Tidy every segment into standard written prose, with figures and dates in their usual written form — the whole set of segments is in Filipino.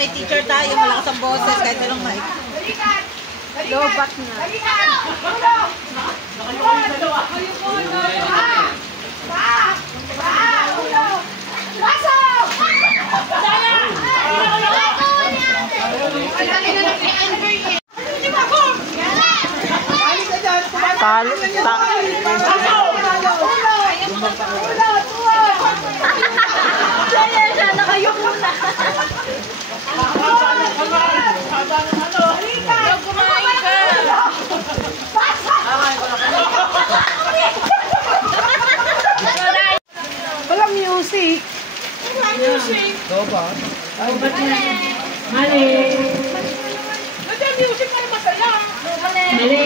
may teacher tayo, malakas ang boses, kahit walang mic. Lobat na. Talo. Siya, nakayupo na. Kumain ka. Walang music. Doba. Mali. Nandiyan music para masaya. Mali.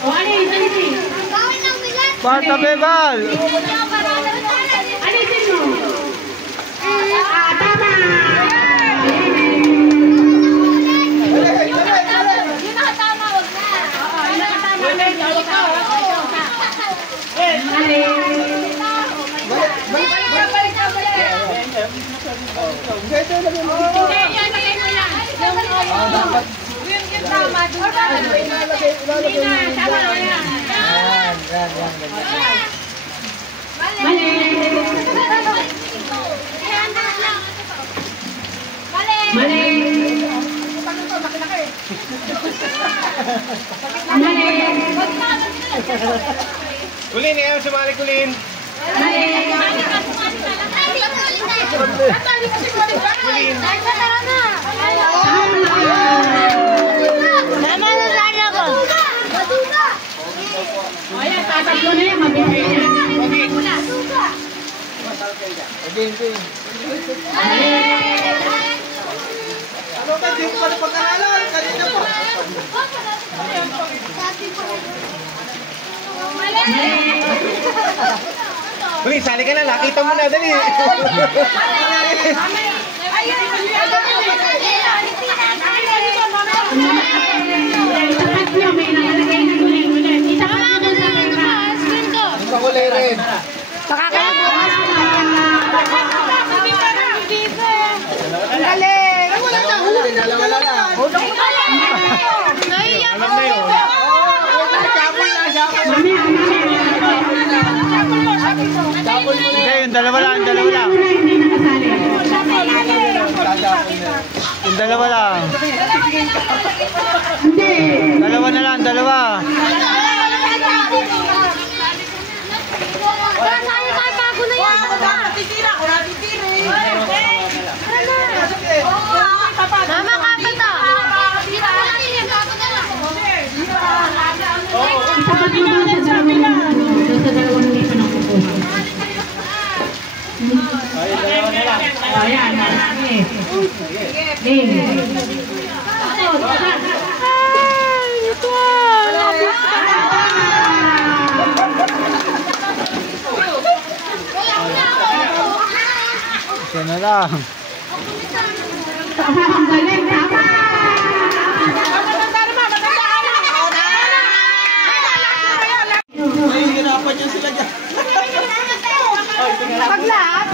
O, alisin. Bata Bebal. Alisin mo. Tama. Yung nakatama, wag na. Yung nakatama, mali. Kulin, ikaw sumali Kulin. Tama na sana ko. Ayan, tatatlo na yan. Mabibigay niya. Ano ba? Di mo pa napag-aralan. Kanina po. Kulin, sali ka na. Nakita mo na. Dali. Pakulay rin. Ang galing! Wala na, huli na. Wala na. Alam na yun. Hindi, yung dalawa lang. Yung dalawa lang. Dalawa na lang, dalawa. Mama, kapit to. Ayan. Isa na lang. Ang galing, tama! Ay, hirapan niya sila dyan. Paglahat.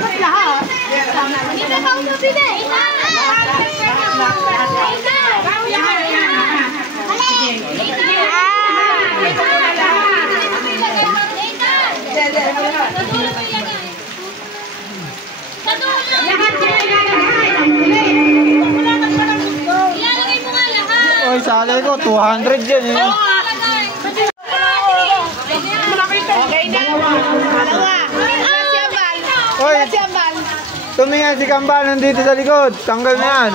Hindi na pa umabili. Ilalagay mo nga lahat. Oy, sali ko. 200 yan eh. Okay na. Dalawa. Oy, tumingin si Kambal nandito sa likod. Tanggal na yan.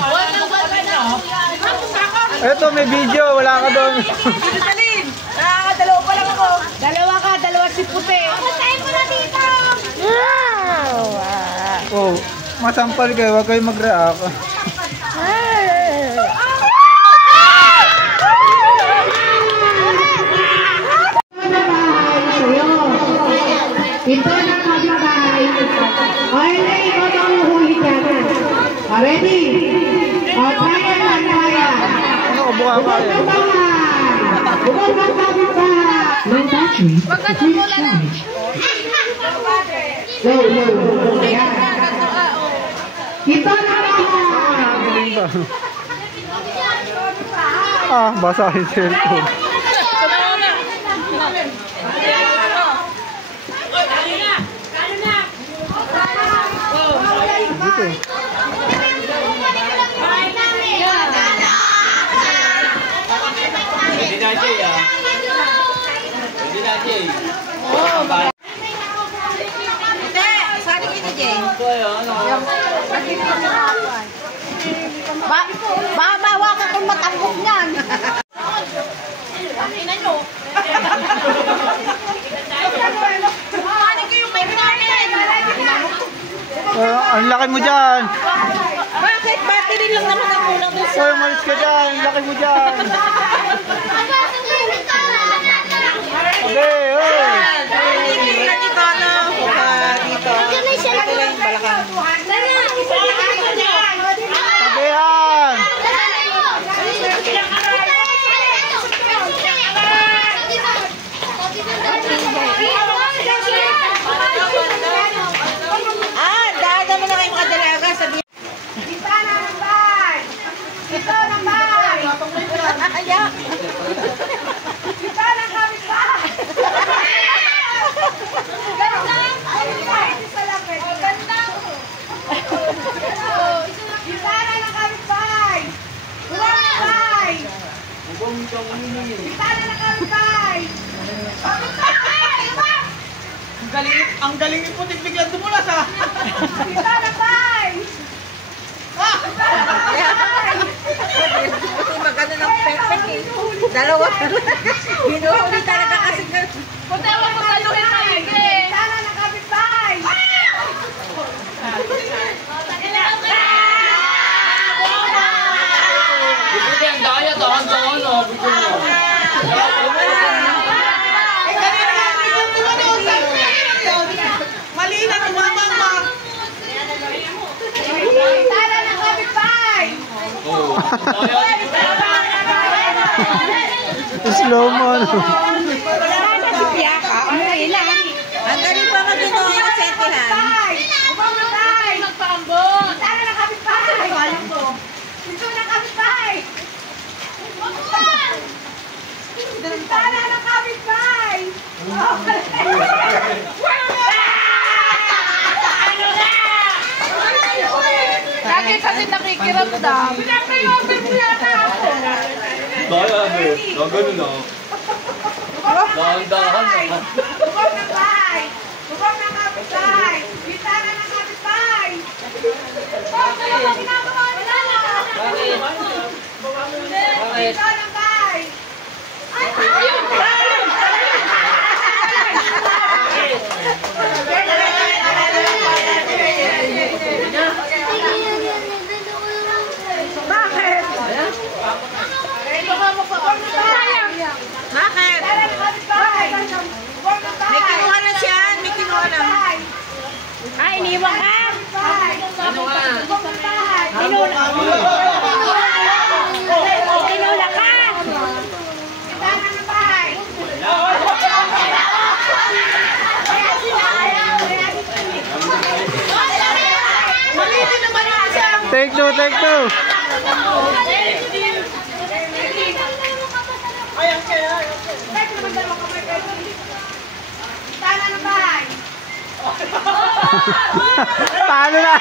Eto, may video. Wala ka doon. Salin. Nakakadalawa pa lang ako. Dalawa si puti. Patayin mo na dito. Oh, masampal kayo. Huwag kayo mag-react. Ito na magbabahay. Ay, ikaw na ang huli ka na. Ready? O, kaya na, kaya. Ano, buka pa yan. Bukod ka bahay. Low battery. Please charge. Low. Ayan. Ito na bahay. Ah, basa yung cellphone. Dito. Hindi na Jay ah. Hindi na Jay. Hindi, saan kita, Jay? Baka mawakan kung matangkok niyan. Tingnan nyo. Ano kayo may namin? Ang laki mo dyan. Bakit? Battery lang naman ang kulang doon sa... Uy, umalis ka dyan. Ang laki mo dyan. Okay, uy. Hindi ka dito, ano? Dito. Ito lang yung balakang. Sabihan. Dada mo na kayo mga dalaga. Sabihin. Kita ng bay! Kita ng bay! Aya. Kita ng kapitbahay! Sa lapit. Kita ng kapitbahay! Huwag na bay! Kita ng kapitbahay! Ang galing ni Putik biglang dumulas, ha? Kita ng bay! Puti magano ng pek-pek, eh. Dalawa. Hinuhuli talaga kasi. Punta mo pagkaluhin tayo, eh. Kita ng kapitbahay! Hindi ang daya, tahan-tahan oh. Mali na, tumama. Kita ng kapitbahay! Slow mo. Ang galing pa mag-ginawa ng sentihan. Huwag na bay! Kita ng kapitbahay! Ito ng kapitbahay! Kita ng kapitbahay! Lagi kasi nakikiramdam. Daya eh. Gagano na. Dahan-dahan naman. Huwag na bay! Huwag na kapitbahay! Kita ng kapitbahay! Ano ba ginagawa nila? Kita ng bay! Bakit? Bakit? May kinuha na siya. May kinuha na. Ay, iniwan ka. Tinula ka. Take two, take two. Talo na!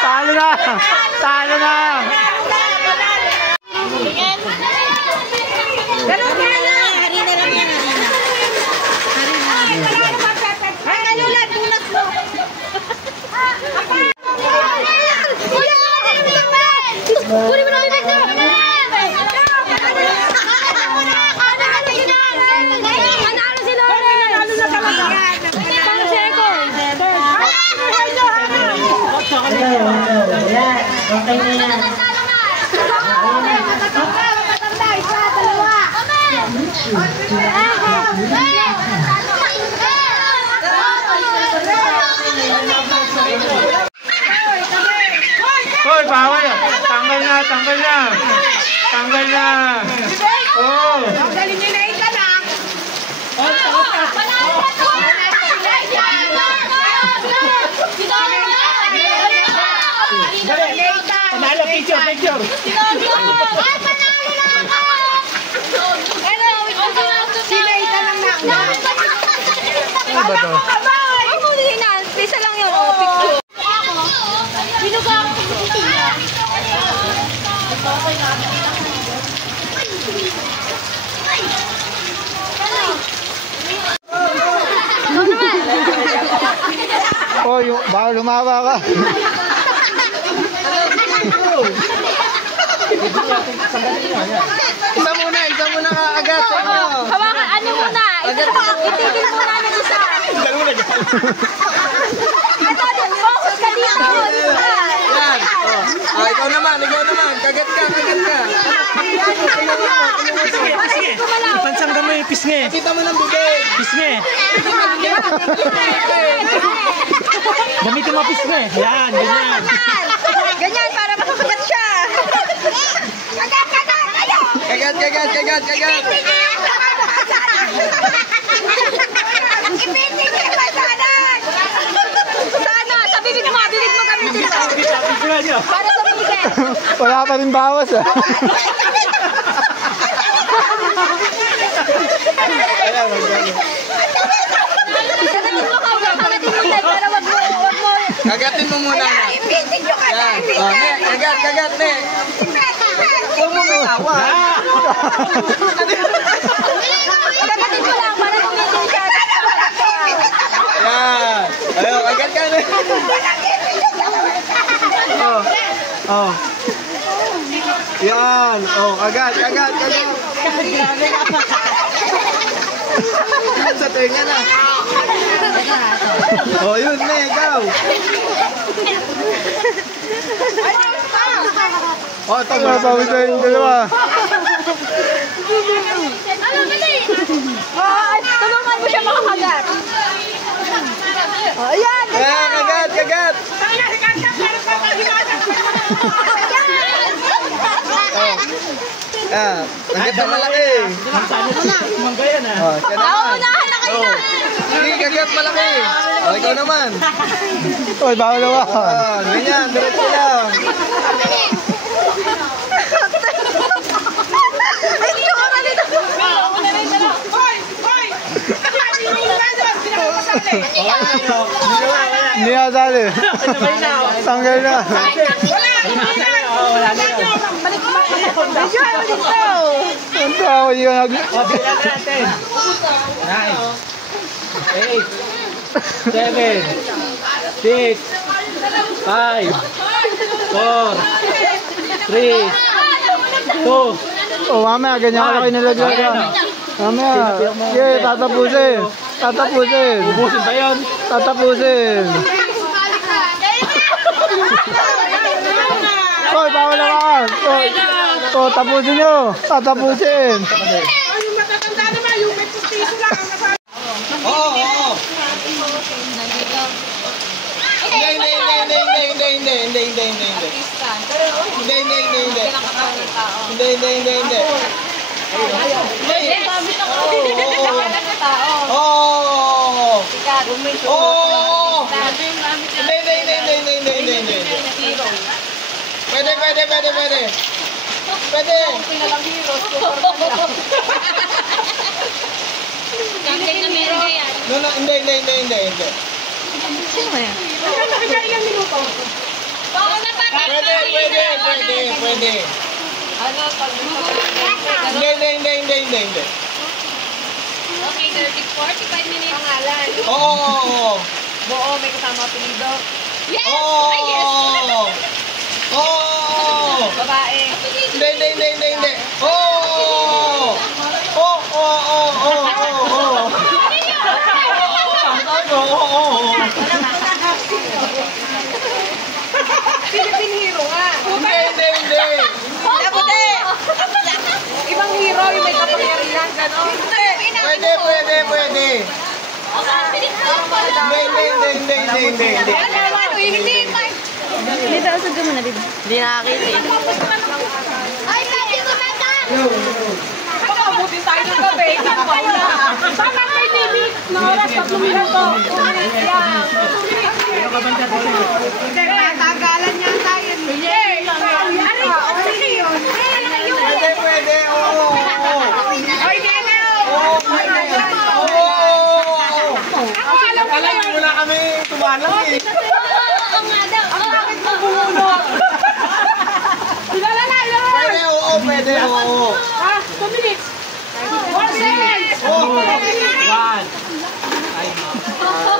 Talo na! Talo na! Ganun ka na. Harina lang yan. Harina. Ay, kalulat. Tunas mo. Kunin mo na yung bag na. Nanalo si Loren. Nanalo na talaga. Pang second. Okay na yan. Matanda, isa, dalawa. Hoy, bawal! Tanggal na, tanggal na! Tanggal na! Oh! Ang galing nyo na ika na. Panalo, picture, picture. Oh, baka lumawa ka. Isa muna ka agad. Hawakan, ano muna? Itigil muna ng isa. Ito, focus ka dito. Yan. Ikaw naman. Kagat ka. Sige. Ipansang ka mo yung pisngi. Kita mo ng bibig. Pisngi. Gamitin mo pisngi. Yan, ganyan. Ganyan, para makapagat siya. Kagat. Sana, sa bibig mo gamitin mo. Para sa bibig. Wala pa rin bawas ah. Kagatin mo muna. Yan. Kagat, ne. Huwag mo may tawa. Gagatin mo lang para gumitin siya. Yan. Ayaw, kagat ka ne. Oh. Yan. Oh, kagat. Sa tenga na. Oh, yun, ne, ikaw. Oh, ito, mapawid na yung dalawa. Ano, dali? Tulungan mo siya makakagat. Ayan, Kagat. Kagat na malaki. Mangga yan ah. Oh, siya naman. Nauunahan na kayo na. Hindi, kagat malaki. Oh, ikaw naman. Oy, bawal na. Ganyan, diretso lang. Hindi na dali. Tanggal na. Wala na yun. Medyo ano dito. Ang tao yun. Bilang natin. 9, 8, 7, 6, 5, 4, 3, 2. Oh, mamaya, ganyan ka laki nilaglaga. Mamaya, sige, tatapusin. Ubusin ba yun? Tatapusin. Hoy, bawal na ka. Oh, tapusin nyo. Tatapusin. Yung matatanda naman, yung may pustiso lang. Oo. Hindi. Pwede. Kapit na meron kaya. No, hindi. Sino ba yan? Ilang minuto? Oo, napakita. Pwede. Ano, pag Hindi. okay, 45 minutes. Pangalan. Oo. Oo, may kasama apelido. Yes! Oo. Ay, yes! Oo. Babae. Hindi. Oo. Philippine hero nga. Hindi. Puti. Ibang hero, yung may kapangyarihan, gano'n. Pwede. Hindi. Hindi. Dito, usad ka muna dito. Hindi nakakita eh. Ay, pwede ko na ka! Pakabutin tayo ng gabi. Tama kay baby! Na oras, 3 minuto. 2 minutes lang. Tagalan niya tayo. Pwede. Oo. Ay, Nene! Alam mo na kami tumalang eh. Oo nga daw. Kilala na yun! Pwede, oo. 2 minutes. 1 minute! Oo. 1.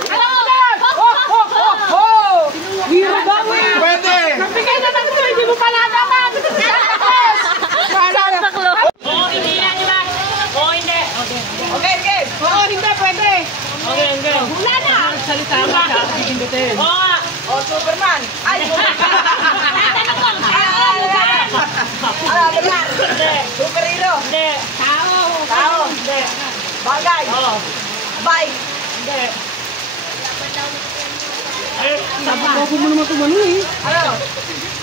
Ano? Oh, Superman. Ay, Tatanong ko. Superman. Superhero. Tao. Bagay. Bike. Bago mo naman tumano eh. Ano?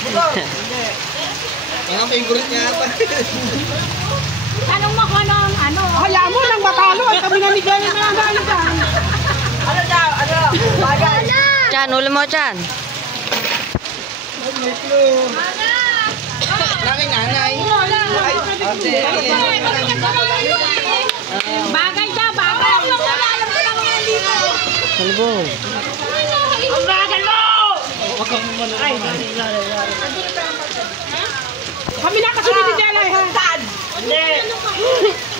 Motor. Yan ang favorite niya ata. Tanong mo ko nung ano. Hayaan mo nang matalo. Ay kami na ni Gary na nandaan dyan. Ano daw? Ano? Bagay. Chan, ulo mo, Chan. Naking nanay. Bagay daw, bagay. Salbong. Ang bagal mo! Kami na kasunod ni Jelay ha. Saan?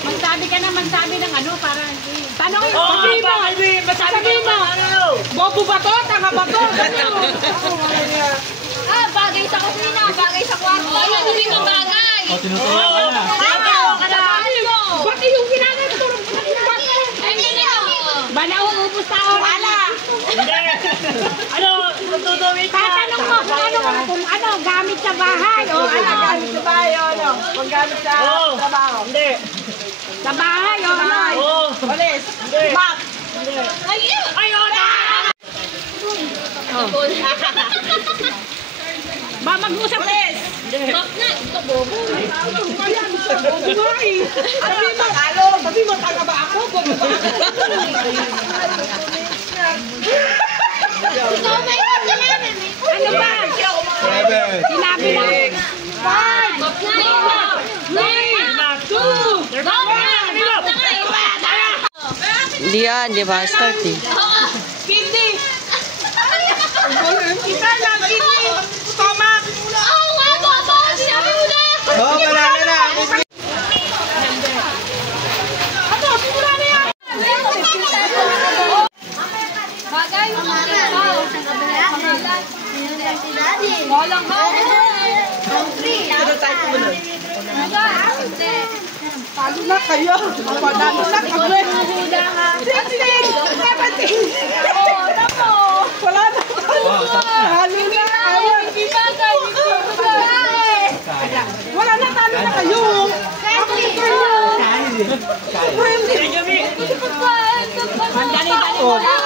Magsabi ka na, magsabi ng ano, para hindi. Tanongin mo. Sabihin mo. Bobo ba to? Tanga ba to? Ah, bagay sa kusina, bagay sa kwarto. Hindi mo bagay. Tinuturuan ka na. Ba't yung ginagay ko? Ay, hindi na. Ba nauubos na ako? Wala. Tatanong mo kung ano, gamit sa bahay. O ano, Gamit sa bayo, ano? Kung gamit sa trabaho. sa bahay, o ano. Walis. Map. Ayun na! Ba, mag-usap. Walis. Map na, ito bobo. Ano? Tagalog. Sabi mo, tanga ba ako? Bobo ba ako? Ikaw may ano ba? Seven. Sinabi na. 5, map na, 3, 2, map na. Hindi yan, di ba? Start eh. Kidney. Isa lang. Kidney. Stomach. Oo nga, bobo. Sinabi mo na. Oh, malala na. Ano, sigura na yan. Bagay. Walang ba? Ano tayo kumunod? Talo na kayo. Talo na kami. 16, 17. Wala na. Talo na. Wala na, talo na kayo. Ako na kayo. Mandali-dali mo lang.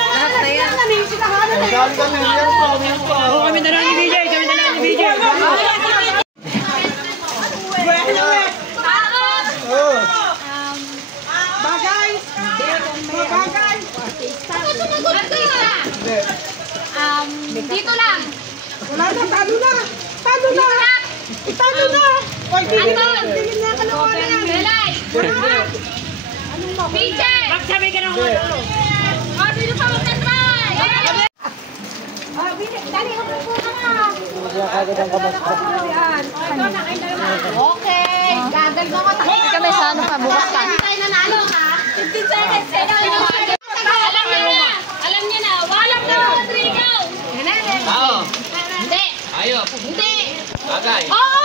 Lahat na yan. Dami kami yan po. Kami na lang ni BJ. Bagay. Bagay. Dito lang. Wala na, talo na. Talo na. Talo na. Oy, tigil na. Anton. Tigil na, kalawa na yan. Relay. PJ. Magsabi ka ng ulo. O, sino pa magtatry? Dali, upo ka na. Okay. Gagal mo ko. Takot kami sa ano pa. Bukas pa. Hindi tayo nanalo ha. 15 seconds. Alam niya na. Alam niya na. Walang na. 3 go. Tao. Hindi. Ayop. Hindi. Bagay. Oo.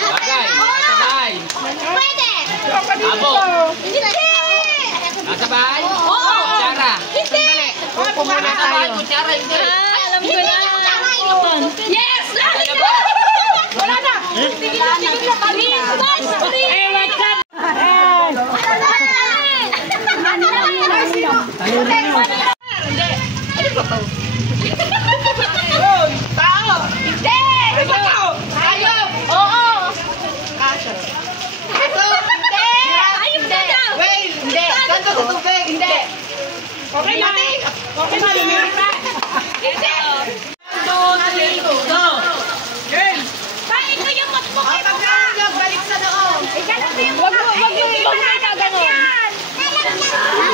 Bagay. Oo. Sabay. Pwede. Abo. Hindi. Nasa bahay? Oo. Kutsara. Hindi. Nasa bahay, kutsara, hindi. Alam ko na. Yes! Lagi na! Wala na! Tigil na, tigil na kami! Eh, what's up? Hindi! Ano ba to? Tao. Hindi! Hayop! Oo! Hindi! Hayop na daw! Wait. Hindi. Kanto sa tubig. Hindi. Okay na. Okay na. Hindi! Bakit ko yung matpukay mo ka? Balik sa loob. Wag mo ibang na gano'n. Ayan, ganyan!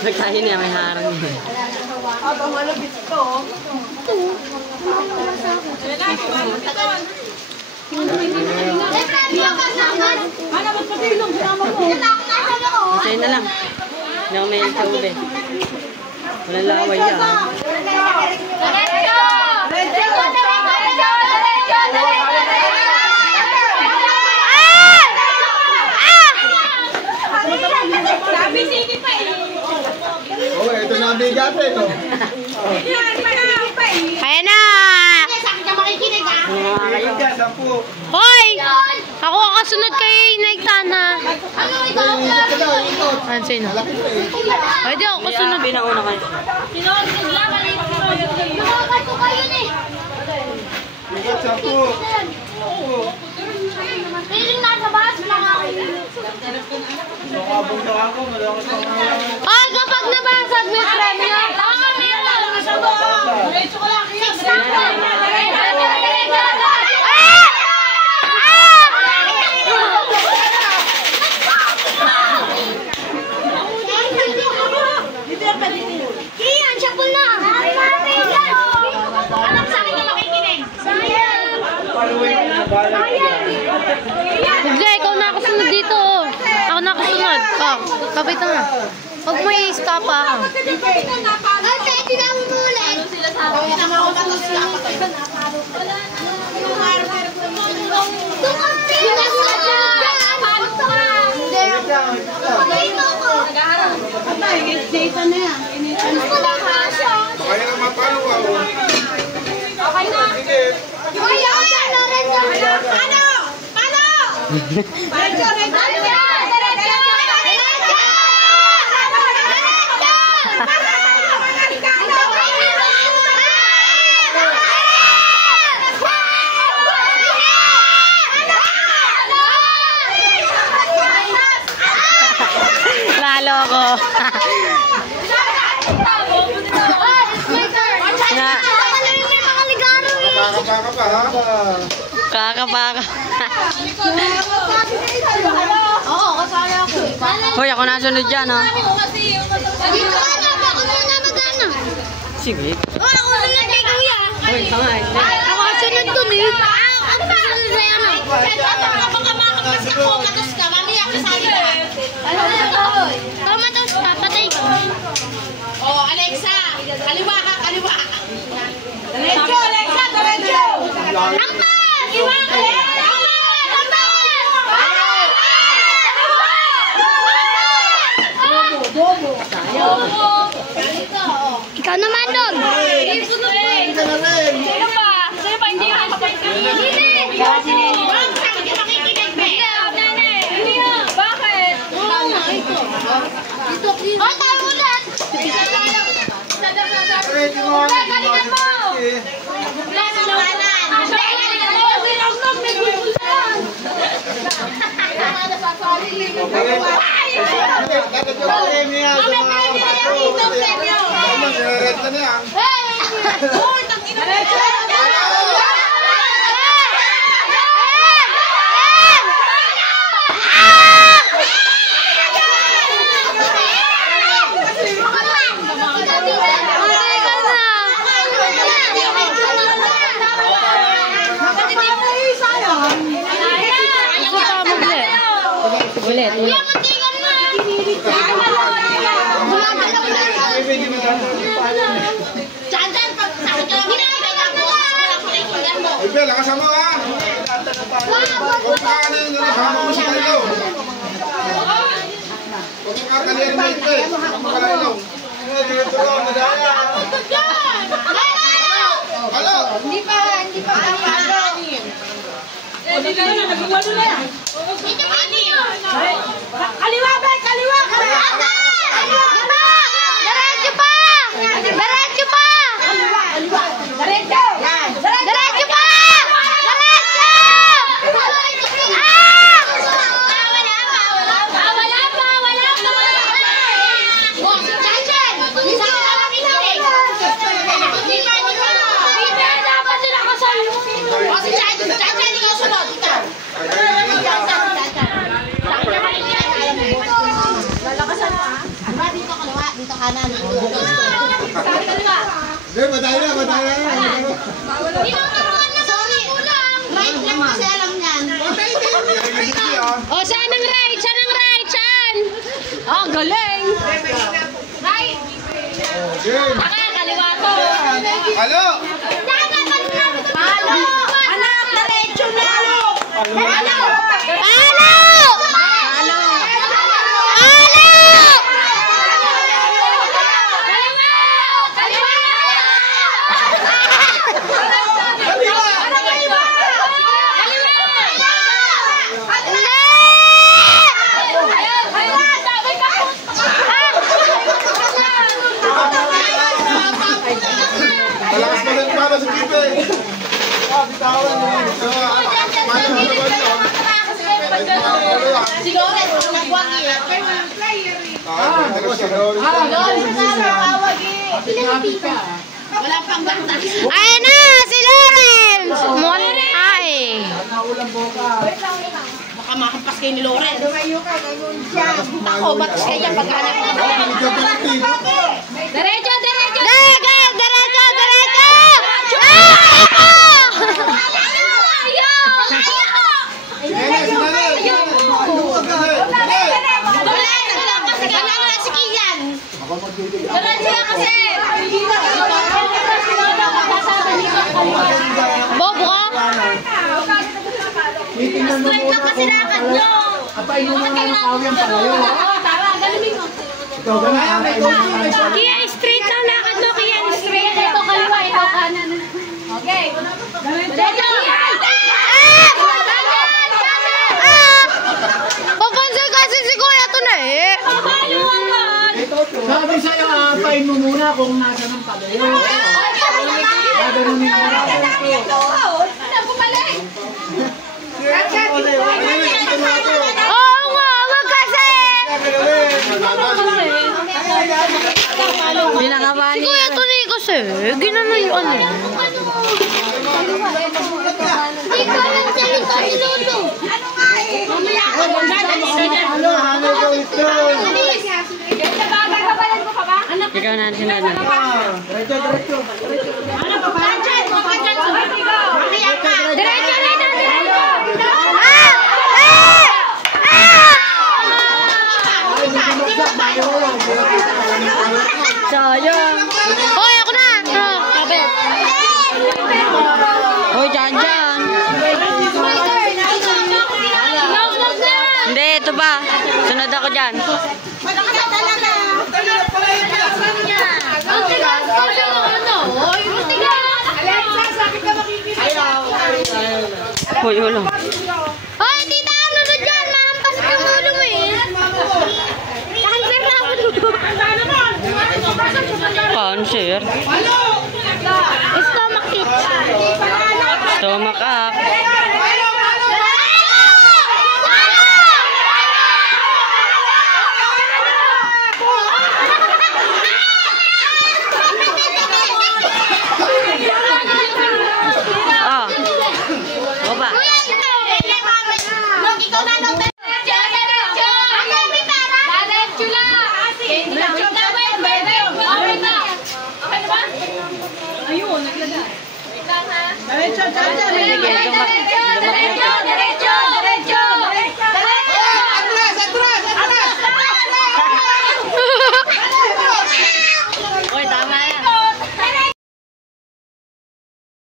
Nagkahin niya, may harang niya. Abang malabit ito. Sa'yo na lang. Hindi ako may sa ube. Walang laway niya. Sabi sige pa eh. Oh, ito na ang bigat eh. Kaya na! Sakit ka makikinig ah! Bigat yan, 10. Hoy! Ako kasunod kay Naigtana. Ano ikaw? Ano sa'yo na? Ay, di ako kasunod. Pinauna kayo. Sinunod lang, maliit ko. Nakakad ko kayo eh. Bigat 10. Piling nasa bus, malaki. Nakabunta ako, malakas ako ngayon. Ay, kapag nabasag may premyo. Oo, meron. Diretso ko lang. 6 Kian, siya po na. Alam sa akin na makikinig. Hindi, ikaw nakasunod dito. Oh. Ako nakasunod. Oh, kapit na. Huwag mo i-stop ah. Ate, tinawag mo ulit. Kaya naman paano ba? Okay na. Sige. Ano? Lalo ako. Kakapaka pa ha? Kakapaka. Oo, kasaya ako. Hoy, ako nasunod dyan, ha? Dito ka na, ako muna magana. Sige. Oo, ako sunod kay kuya. Hoy, kamay. Ako sunod dun eh. Ano ba sunod sa'yo na? Kapag kamakampas ka po, matos ka, mamaya ka sa akin ha. Ano na ito? Matos ka, patay ka. Oh, Alexa, kaliwa ka, kaliwa. Diretso, Alexa, diretso! Ampas! Ikaw naman doon. Sino pa? Sino pa hindi ka kapagkakas? Bakit? Dito, please. Oh, tayo ulit! Ready mo. Balikan mo! Ulit. Ibel, lakas mo ha! Huwag ka ano yun, nakama mo sa kayo. Huwag mo kakaliyan mo ito eh. Huwag mo kakaliyan. Dito ko, madaya. Halo! Hindi pa. Nagwalo na yan. Kaliwa ba? Kaliwa! Diretso pa! Diretso pa! Diretso! Diretso pa! Diretso! kanan. Hindi, batay na. Tinuturuan na sorry. Right lang kasi alam niyan. Oh, saan ang right? Saan ang right? Saan? Oh, galing. Right. Baka, kaliwa to. Halo! Palo! Anak, diretso na! Palo! Malakas pa rin para sa kipe. Bitawan mo. Siguro, nagwag eh. Wala pang ganda. Ayan na, si Lawrence. Ay. Baka makampas kayo ni Lawrence. Ako, batas kaya pagkahanap ko. Diretso. Bobo ka? Straight lang kasi lakad nyo. Apain mo muna ng kawyang palayo. Tara, galumin mo. Ito, ganun. Kaya straight lang lakad mo. Kaya straight. Ito kaliwa, ito kanan. Okay. Diretso. Papansin kasi si Kuya ito na eh. Sabi sa'yo, apain mo muna kung nasa ng palayo. Gaganunin mo na. Oo nga, wag kasi. Si Kuya ito na kasi. Ginanon yung ano. Hindi ko alam salita si Lolo. Ikaw na sinana. Diretso. Diretso na ito. Sayang. Hoy, ako na. Kapit. Hoy, dyan. Hindi, ito ba? Sunod ako dyan. Hoy, ulo. Hoy, tita, ano na dyan? Mahampas yung ulo mo eh. Cancer na ako doon. Cancer. Stomach itch. Stomach up. Ah. Oba. Diretso, Sige, dumak.